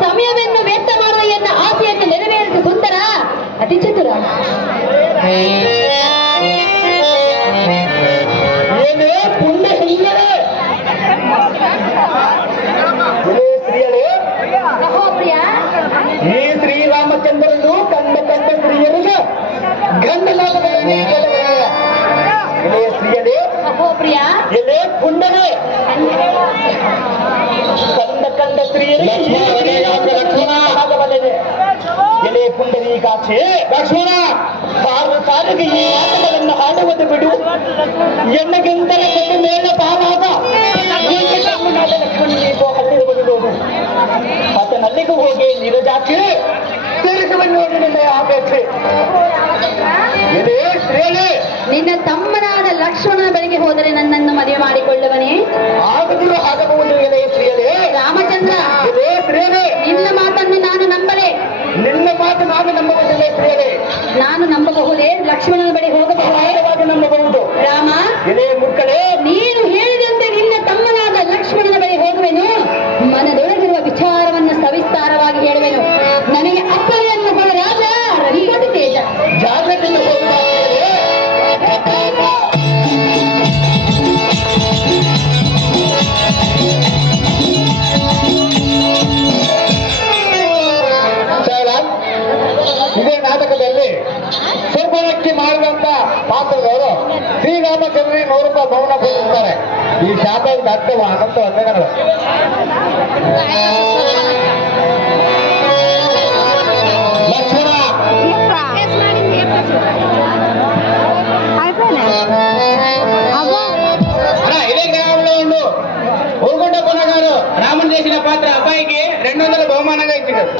ಸಮಯವನ್ನು ವ್ಯರ್ಥ ಮಾಡುವ ಎನ್ನ ಆಸೆಯನ್ನು ನೆರವೇರಿಸಿ ಸುಂದರ ಅತಿ ಚತುರ. ಈ ಶ್ರೀರಾಮಚಂದ್ರನು ಕಂಡ ಸ್ತ್ರೀಯರಿಗೆ ಗಂಡನಾಗದಲ್ಲಿ ಸ್ತ್ರೀಯರೇ ಎಲೆ ಪುಂಡನೆ ಕಂಡ ಸ್ತ್ರೀಯರಿಗೆ ಆಗಬಲ್ಲದೆ ಎಲೆ ಪುಂಡರೀಕಾಕ್ಷೆ ಲಕ್ಷ್ಮಣ ಸಾರಿಗೆ ಈ ಆಟಗಳನ್ನು ಹಾಡುವುದು ಬಿಡು. ಎಣ್ಣೆಗಿಂತಲೇ ಕೆಟ್ಟ ಮೇಲೆ ಪಾಲಾದ ಲಕ್ಷ್ಮಣನಿಗೂ ಹತ್ತಿರಬಹುದು. ಆತನಲ್ಲಿಗೂ ಹೋಗಿ ನಿರಜಾಕ್ಷಿ ತೀರಿಸುವನ್ನು ನೋಡಿ ನಿನ್ನ ಅಪೇಕ್ಷೆ. ನಿನ್ನ ತಮ್ಮನಾದ ಲಕ್ಷ್ಮಣನ ಬಳಿಗೆ ಹೋದರೆ ನನ್ನನ್ನು ಮದುವೆ ಮಾಡಿಕೊಳ್ಳುವನೇ? ಆಗದಿರೋ ಆಗಬಹುದು ಎಲೆ ಪ್ರಿಯರೇ. ರಾಮಚಂದ್ರ, ಪ್ರಿಯರೇ, ನಿನ್ನ ಮಾತನ್ನು ನಾನು ನಂಬಲೆ. ನಿನ್ನ ಮಾತು ನಾನು ನಂಬಬಹುದಿಲ್ಲ ಪ್ರಿಯರೇ. ನಾನು ನಂಬಬಹುದೇ? ಲಕ್ಷ್ಮಣನ ಬಳಿ ಹೋಗಬಹುದೇ? ನಂಬಬಹುದು. ರಾಮ, ಎಲೆ ಮುಕ್ಕಳೇ, ನೀನು ಹೇಳಿದಂತೆ ನಿನ್ನ ತಮ್ಮನಾದ ಲಕ್ಷ್ಮಣನ ಬಳಿ ಹೋಗುವೆನು. ಮನದೊಳಗಿರುವ ವಿಚಾರವನ್ನು ಸವಿಸ್ತಾರವಾಗಿ ಹೇಳುವೆನು. ನನಗೆ ಅಪ್ಪನೆಯನ್ನು ಕೊಡ ರಾಜ ರವಿಕೋಟಿ ತೇಜ. ಜಾಗೃತಿಯಿಂದ ಹೋಗುವ ಇದೇ ನಾಟಕದಲ್ಲಿ ಸ್ವರ್ಪಣಕ್ಕೆ ಮಾಡಿದಂತ ಪಾತ್ರದವರು ಶ್ರೀರಾಮಚಂದ್ರನಿಗೆ 100 ರೂಪಾಯಿ ಮೌನ ಕೊಟ್ಟಿರ್ತಾರೆ. ಈ ಶಾಖದ ಅರ್ಥ ಅನಂತ ವಂದನೆಗಳು. ಲಕ್ಷ್ಮಣ ಇದೇ ಗ್ರಾಮಗಳು ಹೋಗೊಂಡ ಕೊನಗಾರು ರಾಮನ ದೇಶದ ಪಾತ್ರ ಅಪಾಯಿಗೆ 200 ಬಹುಮಾನగా ఇచ్చారు.